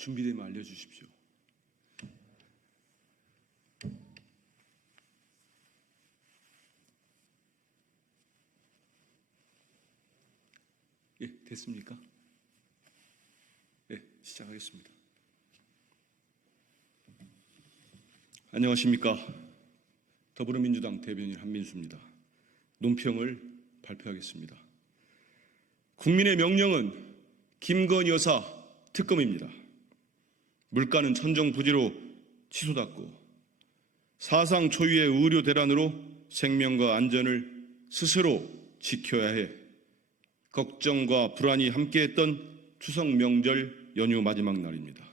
준비되면 알려주십시오. 예, 됐습니까? 예, 시작하겠습니다. 안녕하십니까? 더불어민주당 대변인 한민수입니다. 논평을 발표하겠습니다. 국민의 명령은 김건희 여사 특검입니다. 물가는 천정부지로 치솟았고 사상 초유의 의료 대란으로 생명과 안전을 스스로 지켜야 해 걱정과 불안이 함께했던 추석 명절 연휴 마지막 날입니다.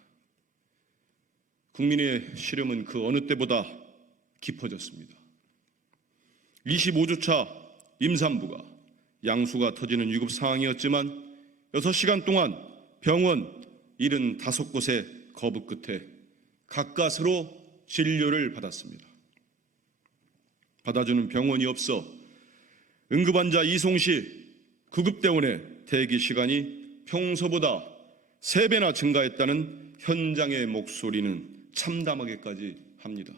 국민의 시름은 그 어느 때보다 깊어졌습니다. 25주차 임산부가 양수가 터지는 위급 상황이었지만 6시간 동안 병원 75곳의 거부 끝에 가까스로 진료를 받았습니다. 받아주는 병원이 없어 응급환자 이송 시 구급대원의 대기 시간이 평소보다 3배나 증가했다는 현장의 목소리는 참담하게까지 합니다.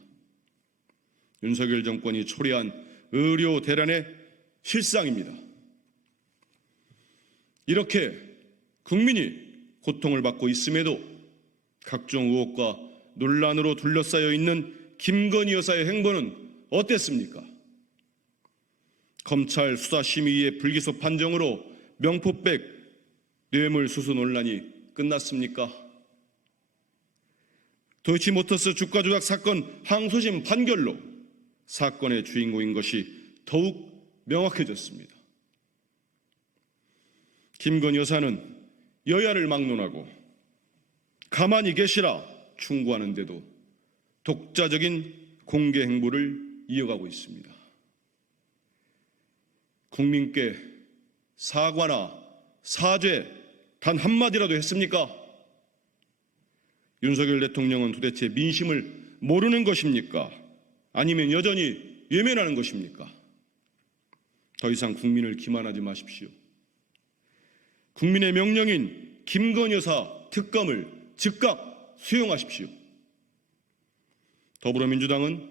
윤석열 정권이 초래한 의료 대란의 실상입니다. 이렇게 국민이 고통을 받고 있음에도 각종 의혹과 논란으로 둘러싸여 있는 김건희 여사의 행보는 어땠습니까? 검찰 수사심의위의 불기소 판정으로 명포백 뇌물수수 논란이 끝났습니까? 도이치모터스 주가 조작 사건 항소심 판결로 사건의 주인공인 것이 더욱 명확해졌습니다. 김건희 여사는 여야를 막론하고 가만히 계시라 충고하는데도 독자적인 공개 행보를 이어가고 있습니다. 국민께 사과나 사죄 단 한마디라도 했습니까? 윤석열 대통령은 도대체 민심을 모르는 것입니까? 아니면 여전히 외면하는 것입니까? 더 이상 국민을 기만하지 마십시오. 국민의 명령인 김건희 여사 특검을 즉각 수용하십시오. 더불어민주당은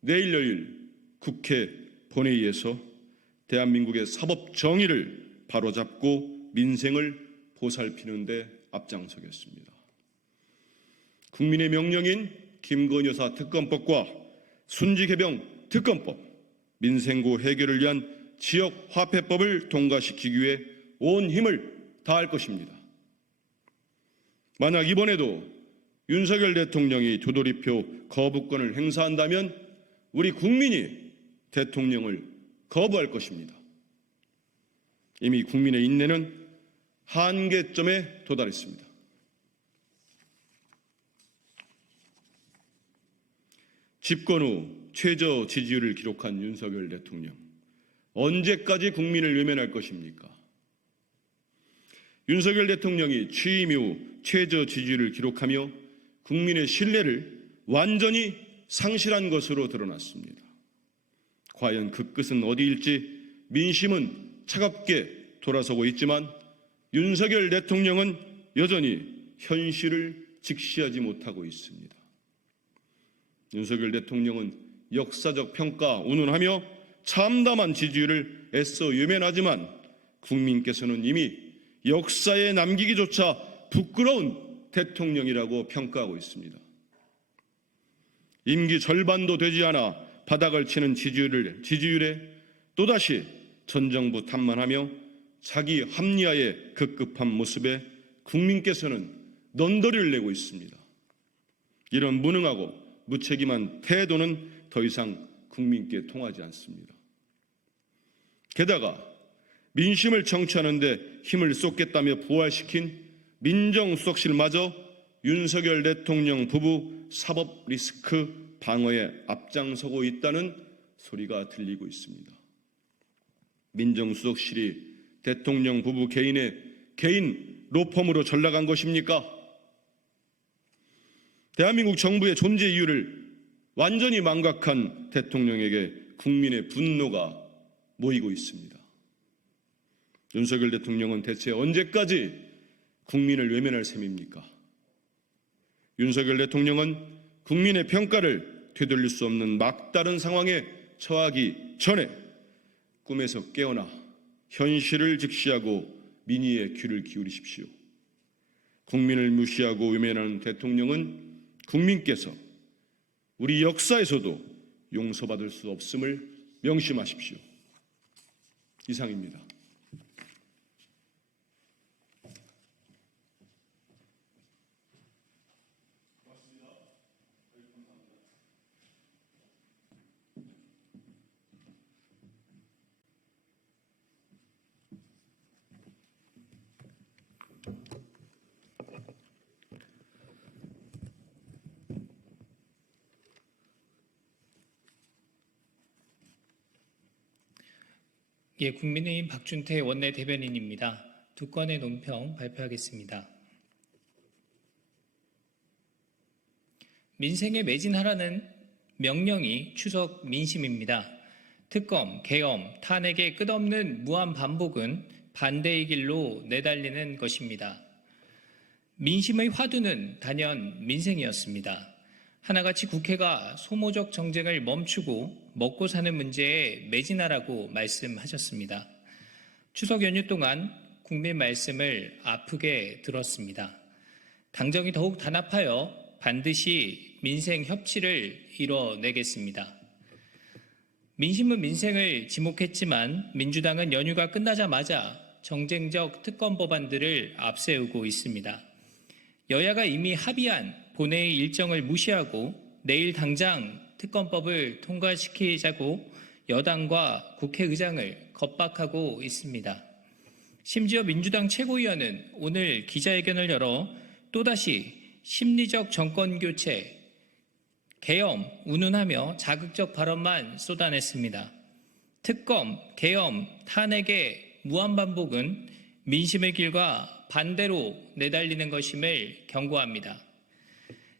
내일 여일 국회 본회의에서 대한민국의 사법 정의를 바로잡고 민생을 보살피는 데 앞장서겠습니다. 국민의 명령인 김건희 여사 특검법과 순직해병 특검법, 민생고 해결을 위한 지역화폐법을 통과시키기 위해 온 힘을 다할 것입니다. 만약 이번에도 윤석열 대통령이 도돌이표 거부권을 행사한다면 우리 국민이 대통령을 거부할 것입니다. 이미 국민의 인내는 한계점에 도달했습니다. 집권 후 최저 지지율을 기록한 윤석열 대통령, 언제까지 국민을 외면할 것입니까? 윤석열 대통령이 취임 이후 최저 지지율을 기록하며 국민의 신뢰를 완전히 상실한 것으로 드러났습니다. 과연 그 끝은 어디일지 민심은 차갑게 돌아서고 있지만 윤석열 대통령은 여전히 현실을 직시하지 못하고 있습니다. 윤석열 대통령은 역사적 평가 운운하며 참담한 지지율을 애써 외면하지만 국민께서는 이미 역사에 남기기조차 부끄러운 대통령이라고 평가하고 있습니다. 임기 절반도 되지 않아 바닥을 치는 지지율에 또다시 전 정부 탓만하며 자기 합리화에 급급한 모습에 국민께서는 넌더리를 내고 있습니다. 이런 무능하고 무책임한 태도는 더 이상 국민께 통하지 않습니다. 게다가 민심을 청취하는 데 힘을 쏟겠다며 부활시킨 민정수석실마저 윤석열 대통령 부부 사법 리스크 방어에 앞장서고 있다는 소리가 들리고 있습니다. 민정수석실이 대통령 부부 개인의 개인 로펌으로 전락한 것입니까? 대한민국 정부의 존재 이유를 완전히 망각한 대통령에게 국민의 분노가 모이고 있습니다. 윤석열 대통령은 대체 언제까지 국민을 외면할 셈입니까? 윤석열 대통령은 국민의 평가를 되돌릴 수 없는 막다른 상황에 처하기 전에 꿈에서 깨어나 현실을 직시하고 민의에 귀를 기울이십시오. 국민을 무시하고 외면하는 대통령은 국민께서 우리 역사에서도 용서받을 수 없음을 명심하십시오. 이상입니다. 예, 국민의힘 박준태 원내대변인입니다. 두 건의 논평 발표하겠습니다. 민생에 매진하라는 명령이 추석 민심입니다. 특검, 계엄, 탄핵의 끝없는 무한 반복은 반대의 길로 내달리는 것입니다. 민심의 화두는 단연 민생이었습니다. 하나같이 국회가 소모적 정쟁을 멈추고 먹고 사는 문제에 매진하라고 말씀하셨습니다. 추석 연휴 동안 국민 말씀을 아프게 들었습니다. 당정이 더욱 단합하여 반드시 민생 협치를 이뤄내겠습니다. 민심은 민생을 지목했지만 민주당은 연휴가 끝나자마자 정쟁적 특검 법안들을 앞세우고 있습니다. 여야가 이미 합의한 본회의 일정을 무시하고 내일 당장 특검법을 통과시키자고 여당과 국회의장을 겁박하고 있습니다. 심지어 민주당 최고위원은 오늘 기자회견을 열어 또다시 심리적 정권교체, 계엄, 운운하며 자극적 발언만 쏟아냈습니다. 특검, 계엄, 탄핵의 무한반복은 민심의 길과 반대로 내달리는 것임을 경고합니다.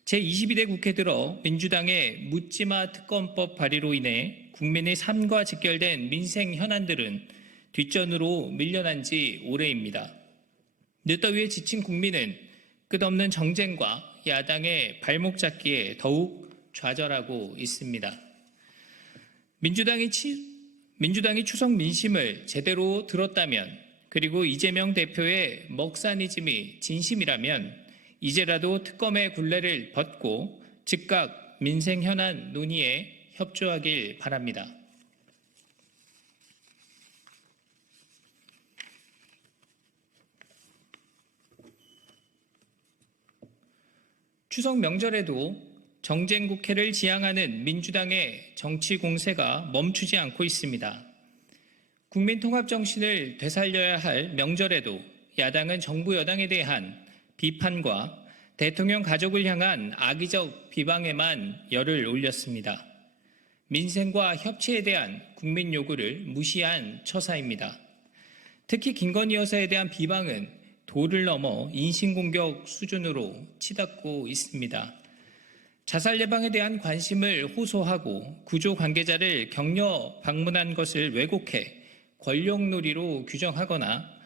제22대 국회 들어 민주당의 묻지마 특검법 발의로 인해 국민의 삶과 직결된 민생 현안들은 뒷전으로 밀려난 지 오래입니다. 늦더위에 지친 국민은 끝없는 정쟁과 야당의 발목 잡기에 더욱 좌절하고 있습니다. 민주당이 추석 민심을 제대로 들었다면, 그리고 이재명 대표의 먹사니즘이 진심이라면 이제라도 특검의 굴레를 벗고 즉각 민생 현안 논의에 협조하길 바랍니다. 추석 명절에도 정쟁 국회를 지향하는 민주당의 정치 공세가 멈추지 않고 있습니다. 국민 통합 정신을 되살려야 할 명절에도 야당은 정부 여당에 대한 비판과 대통령 가족을 향한 악의적 비방에만 열을 올렸습니다. 민생과 협치에 대한 국민 요구를 무시한 처사입니다. 특히 김건희 여사에 대한 비방은 도를 넘어 인신공격 수준으로 치닫고 있습니다. 자살 예방에 대한 관심을 호소하고 구조 관계자를 격려 방문한 것을 왜곡해 권력놀이로 규정하거나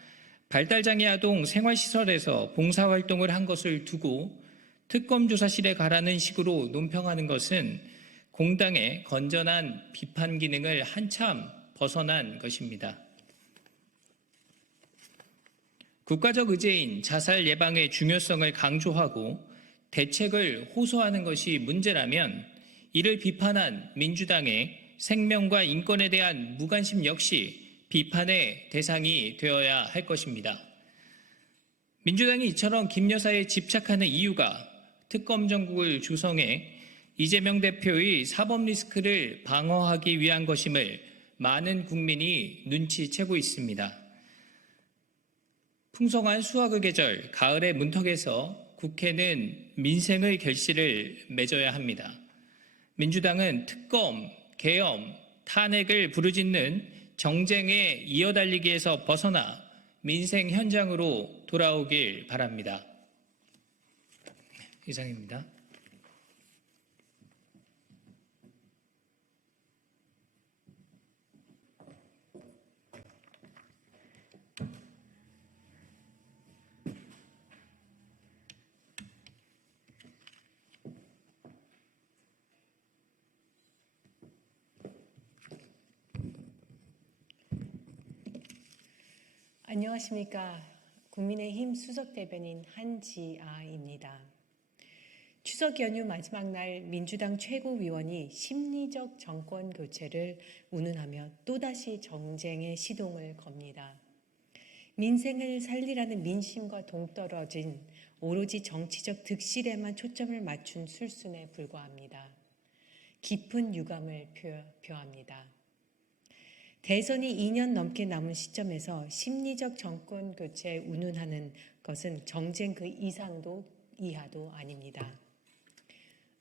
발달장애 아동 생활시설에서 봉사활동을 한 것을 두고 특검조사실에 가라는 식으로 논평하는 것은 공당의 건전한 비판 기능을 한참 벗어난 것입니다. 국가적 의제인 자살 예방의 중요성을 강조하고 대책을 호소하는 것이 문제라면 이를 비판한 민주당의 생명과 인권에 대한 무관심 역시 비판의 대상이 되어야 할 것입니다. 민주당이 이처럼 김 여사에 집착하는 이유가 특검 정국을 조성해 이재명 대표의 사법 리스크를 방어하기 위한 것임을 많은 국민이 눈치채고 있습니다. 풍성한 수확의 계절, 가을의 문턱에서 국회는 민생의 결실을 맺어야 합니다. 민주당은 특검, 계엄, 탄핵을 부르짖는 정쟁에 이어달리기에서 벗어나 민생 현장으로 돌아오길 바랍니다. 이상입니다. 안녕하십니까. 국민의힘 수석대변인 한지아입니다. 추석 연휴 마지막 날 민주당 최고위원이 심리적 정권 교체를 운운하며 또다시 정쟁의 시동을 겁니다. 민생을 살리라는 민심과 동떨어진 오로지 정치적 득실에만 초점을 맞춘 술순에 불과합니다. 깊은 유감을 표합니다. 대선이 2년 넘게 남은 시점에서 심리적 정권 교체 운운하는 것은 정쟁 그 이상도 이하도 아닙니다.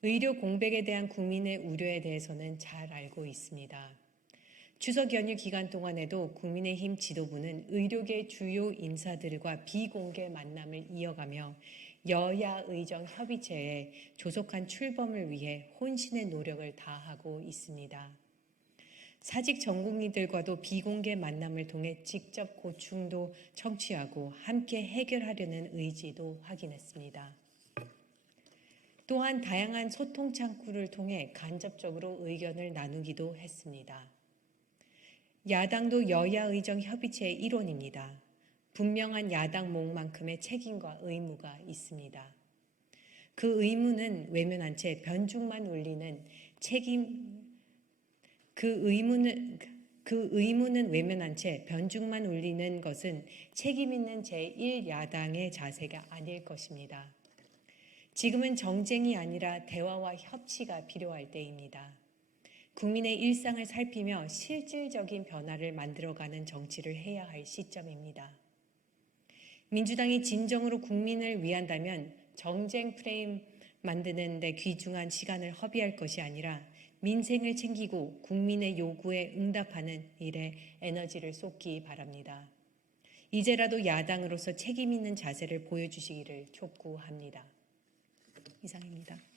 의료 공백에 대한 국민의 우려에 대해서는 잘 알고 있습니다. 추석 연휴 기간 동안에도 국민의힘 지도부는 의료계 주요 인사들과 비공개 만남을 이어가며 여야 의정 협의체에 조속한 출범을 위해 혼신의 노력을 다하고 있습니다. 사직 전국민들과도 비공개 만남을 통해 직접 고충도 청취하고 함께 해결하려는 의지도 확인했습니다. 또한 다양한 소통 창구를 통해 간접적으로 의견을 나누기도 했습니다. 야당도 여야 의정 협의체의 일원입니다. 분명한 야당 몫만큼의 책임과 의무가 있습니다. 그 의무는 외면한 채 변죽만 울리는 그 의무는 외면한 채 변죽만 울리는 것은 책임 있는 제1야당의 자세가 아닐 것입니다. 지금은 정쟁이 아니라 대화와 협치가 필요할 때입니다. 국민의 일상을 살피며 실질적인 변화를 만들어가는 정치를 해야 할 시점입니다. 민주당이 진정으로 국민을 위한다면 정쟁 프레임 만드는 데 귀중한 시간을 허비할 것이 아니라 민생을 챙기고 국민의 요구에 응답하는 일에 에너지를 쏟기 바랍니다. 이제라도 야당으로서 책임 있는 자세를 보여주시기를 촉구합니다. 이상입니다.